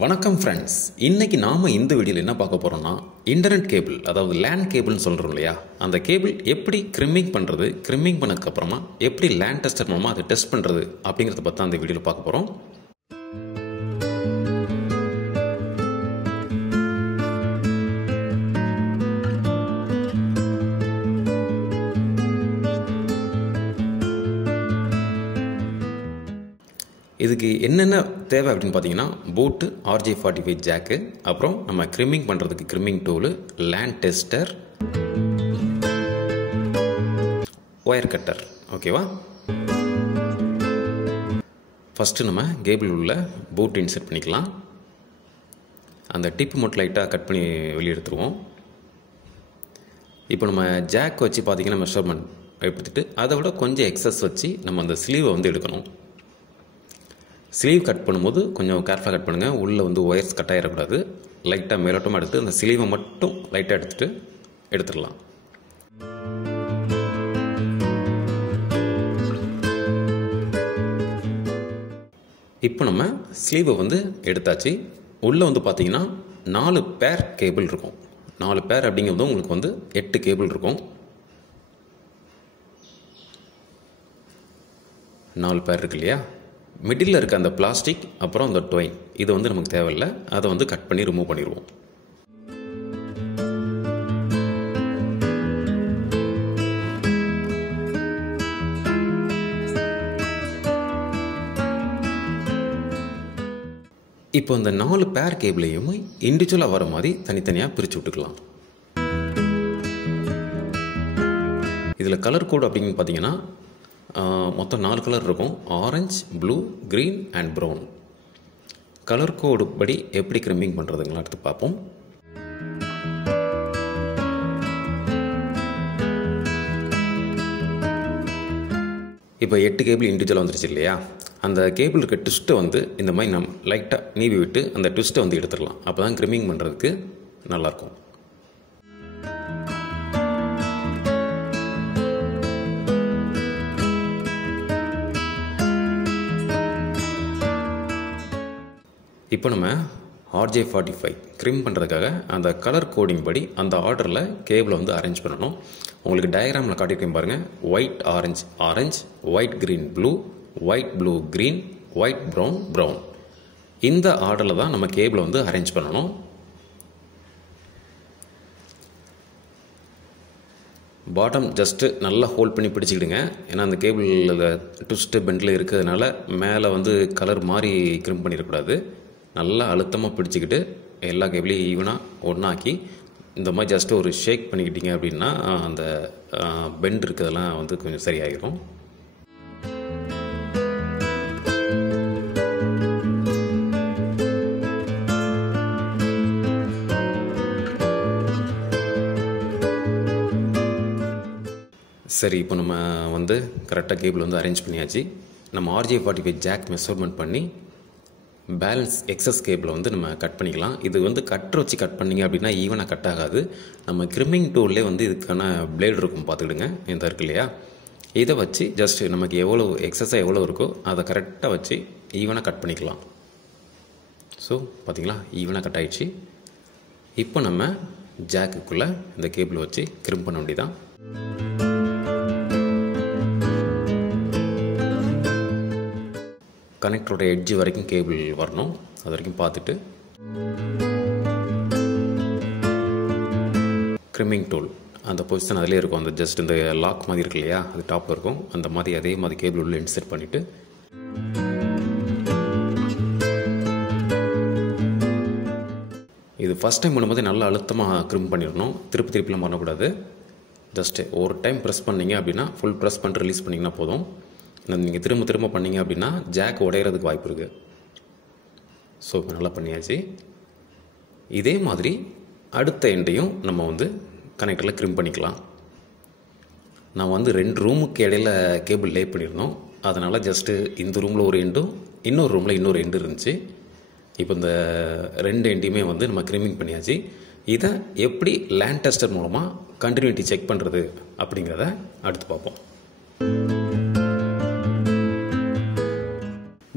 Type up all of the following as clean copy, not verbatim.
வணக்கம் ஃப்ரெண்ட்ஸ், இன்றைக்கி நாம் இந்த வீடியோவில் என்ன பார்க்க போகிறோம்னா இன்டர்நெட் கேபிள், அதாவது லேண்ட் கேபிள்னு சொல்கிறோம் இல்லையா, அந்த கேபிள் எப்படி கிரிம்மிங் பண்ணுறது, கிரிம்மிங் பண்ணதுக்கப்புறமா எப்படி லேண்ட் டெஸ்டர் மூலமாக அதை டெஸ்ட் பண்ணுறது அப்படிங்கிறத பற்றி அந்த வீடியோவில் பார்க்க போகிறோம். இதுக்கு என்னென்ன தேவை அப்படின்னு பார்த்தீங்கன்னா, போட்டு RJ45 ஜாக்கு, அப்புறம் நம்ம கிரிம்மிங் பண்ணுறதுக்கு crimping tool, LAN tester, wire cutter. ஓகேவா? ஃபஸ்ட்டு நம்ம கேபிள் உள்ள போட் இன்செர்ட் பண்ணிக்கலாம். அந்த டிப்பு மட்டும் லைட்டாக கட் பண்ணி வெளியே எடுத்துருவோம். இப்போ நம்ம ஜாக் வச்சு பார்த்திங்கன்னா மெஷர்மெண்ட் எடுத்துகிட்டு அதை விட கொஞ்சம் எக்ஸஸ் வச்சு நம்ம அந்த ஸ்லீவை எடுக்கணும். ஸ்லீவ் கட் பண்ணும்போது கொஞ்சம் கேர்ஃபுல்லாக கட் பண்ணுங்கள். உள்ளே ஒயர்ஸ் கட் ஆகிடக்கூடாது. லைட்டாக மேலோட்டமாக எடுத்து அந்த ஸ்லீவை மட்டும் லைட்டாக எடுத்துடலாம். இப்போ நம்ம ஸ்லீவை எடுத்தாச்சு. உள்ளே பார்த்தீங்கன்னா 4 பேர் கேபிள் இருக்கும். 4 பேர் அப்படிங்கிறது உங்களுக்கு 8 கேபிள் இருக்கும். 4 பேர் இருக்கு இல்லையா? மிடில் இருக்க அந்த பிளாஸ்டிக், அப்புறம் அந்த டொயின், இது நமக்கு தேவையில்லை. அதை கட் பண்ணி ரிமூவ் பண்ணிடுவோம். இப்போ இந்த 4 பேர் கேபிளையும் இண்டிவிஜுவலாக வர மாதிரி தனித்தனியாக பிரித்து விட்டுக்கலாம். இதில் கலர் கோட் அப்படின்னு பார்த்தீங்கன்னா மொத்தம் 4 கலர் இருக்கும். Orange, blue, green and brown. Colour code படி எப்படி கிரிம்மிங் பண்ணுறதுங்களா எடுத்து பார்ப்போம். இப்போ 8 கேபிள் இண்டிவிஜுவலாக வந்துருச்சு இல்லையா? அந்த கேபிள் இருக்க ட்விஸ்ட்டை இந்த மாதிரி நம்ம லைட்டாக நீவி விட்டு அந்த ட்விஸ்ட்டை எடுத்துடலாம். அப்போ தான் கிரிம்மிங் பண்ணுறதுக்கு நல்லாயிருக்கும். இப்போ நம்ம RJ45 கிரிம் பண்ணுறதுக்காக அந்த கலர் கோடிங் படி அந்த ஆர்டரில் கேபிளை அரேஞ்ச் பண்ணணும். உங்களுக்கு டயக்ராமில் காட்டியிருக்கேன் பாருங்கள். White orange orange, white green blue, white blue green, white brown brown. இந்த ஆர்டரில் தான் நம்ம கேபிளை அரேஞ்ச் பண்ணணும். பாட்டம் ஜஸ்ட்டு நல்லா ஹோல்ட் பண்ணி பிடிச்சிக்கிடுங்க. ஏன்னா அந்த கேபிளில் ட்விஸ்ட்டு பெண்டில் இருக்கிறதுனால மேலே கலர் மாதிரி கிரிம் பண்ணிடக்கூடாது. நல்லா அழுத்தமாக பிடிச்சிக்கிட்டு எல்லா கேபிளையும் ஈவனாக ஒன்றாக்கி இந்த மாதிரி ஜஸ்ட்டு ஒரு ஷேக் பண்ணிக்கிட்டீங்க அப்படின்னா அந்த பெண்ட் இருக்கிறதெல்லாம் கொஞ்சம் சரியாகிடும். சரி, இப்போ நம்ம கரெக்டாக கேபிள் அரேஞ்ச் பண்ணியாச்சு. நம்ம RJ45 ஜாக் மெஷர்மெண்ட் பண்ணி பேலன்ஸ் எக்ஸஸ் கேபிளை நம்ம கட் பண்ணிக்கலாம். இது கட்டர் வச்சு கட் பண்ணிங்க அப்படின்னா ஈவனாக கட் ஆகாது. நம்ம கிரிம்மிங் டூல்லே இதுக்கான பிளேடு இருக்கும், பார்த்துக்கிடுங்க. இந்த இருக்கு இல்லையா? இதை வச்சு ஜஸ்ட் நமக்கு எவ்வளோ எக்ஸஸாக எவ்வளோ இருக்கோ அதை கரெக்டாக வச்சு ஈவனாக கட் பண்ணிக்கலாம். ஸோ பார்த்திங்களா, ஈவனாக கட் ஆகிடுச்சு. இப்போ நம்ம ஜாக்குக்குள்ளே இந்த கேபிள் வச்சு கிரிம் பண்ண வேண்டியதான். கனெக்டரோட எட்ஜ் வரைக்கும் கேபிள் வரணும். அது வரைக்கும் பார்த்துட்டு கிரிம்மிங் டூல் அந்த பொசிஷன் அதிலே இருக்கும். அந்த ஜஸ்ட் இந்த லாக் மாதிரி இருக்கு இல்லையா, அது டாப்பில் இருக்கும். அந்த மாதிரி அதே மாதிரி கேபிள் உள்ள இன்செர்ட் பண்ணிவிட்டு இது ஃபஸ்ட் டைம் பண்ணும்போது நல்லா அழுத்தமாக கிரிம் பண்ணிடணும். திருப்பிலாம் பண்ணக்கூடாது. ஜஸ்ட்டு ஒரு டைம் ப்ரெஸ் பண்ணிங்க அப்படின்னா ஃபுல் ப்ரெஸ் பண்ணிட்டு ரிலீஸ் பண்ணிங்கன்னா போதும். நீங்கள் திரும்ப பண்ணிங்க அப்படின்னா ஜாக் உடையிறதுக்கு வாய்ப்பு இருக்குது. ஸோ இப்போ நல்லா பண்ணியாச்சு. இதே மாதிரி அடுத்த எண்டையும் நம்ம கனெக்டரில் கிரிம் பண்ணிக்கலாம். நான் 2 ரூமுக்கு இடையில கேபிள் லே பண்ணியிருந்தோம். அதனால் ஜஸ்ட்டு இந்த ரூமில் ஒரு எண்டும் இன்னொரு ரூமில் இன்னொரு எண்டு இருந்துச்சு. இப்போ இந்த 2 எண்டையுமே நம்ம கிரிம்மிங் பண்ணியாச்சு. இதை எப்படி லேண்ட் டெஸ்டர் மூலமாக கண்டினியூட்டி செக் பண்ணுறது அப்படிங்கிறத அடுத்து பார்ப்போம்.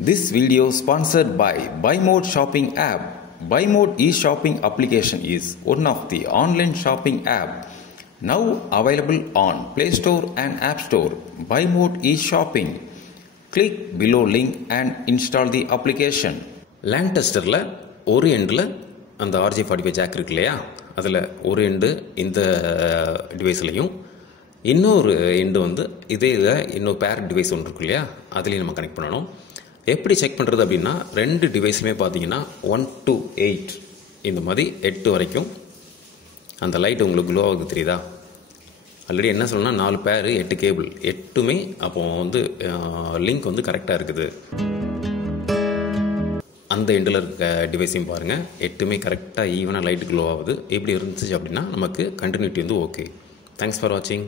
This video sponsored by BuyMode shopping app. BuyMode e-shopping application is one of the online shopping app now available on Play Store and App Store. BuyMode e-shopping. Click below link and install the application. LAN டெஸ்டரில் ஒரு எண்டில் அந்த RJ45 jack இருக்கு இல்லையா, அதில் ஒரு end இந்த டிவைஸ்லையும் இன்னொரு எண்டு வந்து இதே இதில் இன்னொரு பேர் டிவைஸ் ஒன்று இருக்கு இல்லையா, அதுலேயும் நம்ம கனெக்ட் பண்ணணும். எப்படி செக் பண்ணுறது அப்படின்னா, ரெண்டு டிவைஸுமே பார்த்தீங்கன்னா 1 to 8 இந்த மாதிரி 8 வரைக்கும் அந்த லைட் உங்களுக்கு க்ளோ ஆகுது தெரியுதா. ஆல்ரெடி என்ன சொல்லணும்னா 4 பேர் 8 கேபிள் 8மே அப்போ வந்து லிங்க் வந்து கரெக்டாக இருக்குது. அந்த எண்டில் இருக்க டிவைஸையும் பாருங்கள், 8மே கரெக்டாக ஈவனாக லைட் க்ளோ ஆகுது. எப்படி இருந்துச்சு அப்படின்னா நமக்கு கண்டினியூட்டி வந்து ஓகே. தேங்க்ஸ் ஃபார் வாட்சிங்.